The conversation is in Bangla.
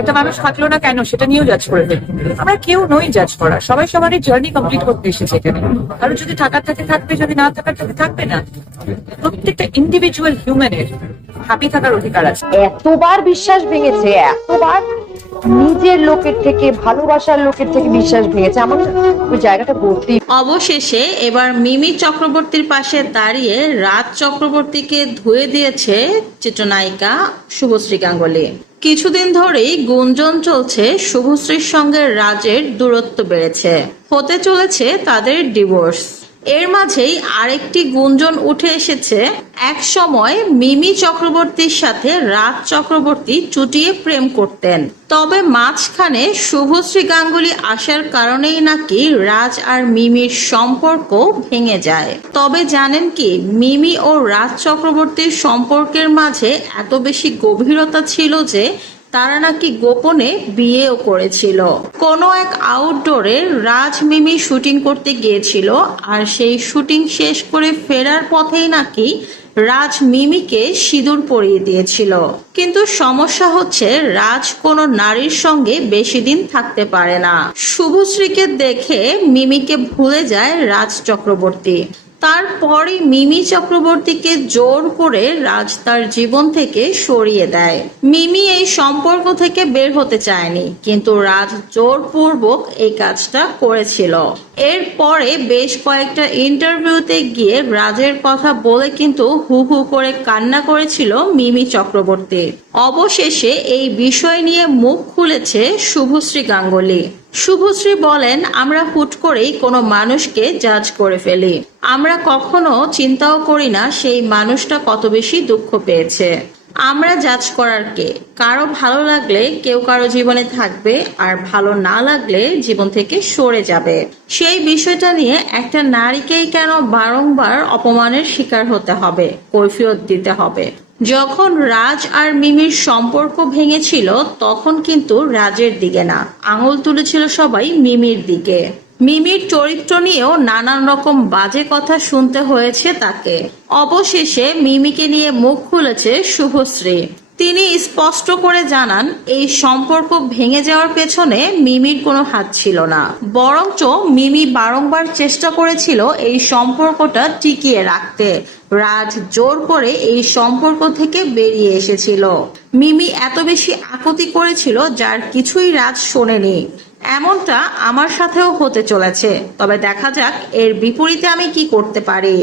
একটা মানুষ থাকলো না কেন সেটা নিয়েও জাজ করে দেবে। আমরা কেউ নই জাজ করা, সবাই সবারই জার্নি কমপ্লিট করতে এসেছে এখানে। কারো যদি থাকার থাকে থাকবে, যদি না থাকার থাকে থাকবে না। প্রত্যেকটা ইন্ডিভিজুয়াল হিউম্যানের হ্যাপি থাকার অধিকার আছে। এতবার বিশ্বাস ভেঙেছে, এতবার নিজের লোকের থেকে, ভালোবাসার লোকের থেকে বিশ্বাস ভেঙেছে, আমার ওই জায়গাটা ভর্তি। অবশেষে এবার মিমি চক্রবর্তীর পাশে দাঁড়িয়ে রাজ চক্রবর্তীকে ধুয়ে দিয়েছে চিত্রনায়িকা শুভশ্রী গাঙ্গুলী। কিছুদিন ধরেই গুঞ্জন চলছে শুভশ্রীর সঙ্গে রাজের দূরত্ব বেড়েছে, হতে চলেছে তাদের ডিভোর্স। এর মাঝেই আরেকটি গুঞ্জন উঠে এসেছে, এক সময় মিমি চক্রবর্তীর সাথে রাজ চক্রবর্তী চুটিয়ে প্রেম করতেন, তবে মাঝখানে শুভশ্রী গাঙ্গুলী আসার কারণেই নাকি রাজ আর মিমির সম্পর্ক ভেঙে যায়। তবে জানেন কি, মিমি ও রাজ চক্রবর্তীর সম্পর্কের মাঝে এত বেশি গভীরতা ছিল যে তারা নাকি গোপনে বিয়েও করেছিল। কোনো এক আউটডোরে রাজ মিমি শুটিং করতে গিয়েছিল, আর সেই শুটিং শেষ করে ফেরার পথেই নাকি রাজ মিমিকে সিঁদুর পরিয়ে দিয়েছিল। কিন্তু সমস্যা হচ্ছে, রাজ কোনো নারীর সঙ্গে বেশি দিন থাকতে পারে না। শুভশ্রীকে দেখে মিমিকে ভুলে যায় রাজ চক্রবর্তী। তারপরই মিমি চক্রবর্তীকে জোর করে রাজ তার জীবন থেকে সরিয়ে দেয়। মিমি এই সম্পর্ক থেকে বের হতে চায়নি, কিন্তু রাজ জোরপূর্বক এই কাজটা করেছিল। এরপরে বেশ কয়েকটা ইন্টারভিউতে গিয়ে রাজের কথা বলে কিন্তু হু হু করে কান্না করেছিল মিমি চক্রবর্তী। অবশেষে এই বিষয় নিয়ে মুখ খুলেছে শুভশ্রী গাঙ্গুলী। শুভশ্রী বলেন, আমরা হুট করেই কোনো মানুষকে জাজ করে ফেলি। আমরা কখনো চিন্তাও করি না সেই মানুষটা কত বেশি দুঃখ পেয়েছে। আমরা জাজ করার কে? কারো ভালো লাগলে কেউ কারো জীবনে থাকবে, আর ভালো না লাগলে জীবন থেকে সরে যাবে। সেই বিষয়টা নিয়ে একটা নারীকেই কেন বারংবার অপমানের শিকার হতে হবে, কৈফিয়ত দিতে হবে? যখন রাজ আর মিমির সম্পর্ক ভেঙেছিল তখন কিন্তু রাজের দিকে না, আঙুল তুলেছিল সবাই মিমির দিকে। মিমির চরিত্র নিয়েও নানান রকম বাজে কথা শুনতে হয়েছে তাকে। অবশেষে মিমিকে নিয়ে মুখ খুলেছে শুভশ্রী। তিনি স্পষ্ট করে জানান, এই সম্পর্ক ভেঙে যাওয়ার পেছনে মিমির কোনো হাত ছিল না, বরঞ্চ মিমি বারংবার চেষ্টা করেছিল এই সম্পর্কটা টিকিয়ে রাখতে। রাজ জোর করে এই সম্পর্ক থেকে বেরিয়ে এসেছিল। মিমি এত বেশি আকুতি করেছিল যার কিছুই রাজ শোনেনি। এমনটা আমার সাথেও হতে চলেছে, তবে দেখা যাক এর বিপরীতে আমি কি করতে পারি।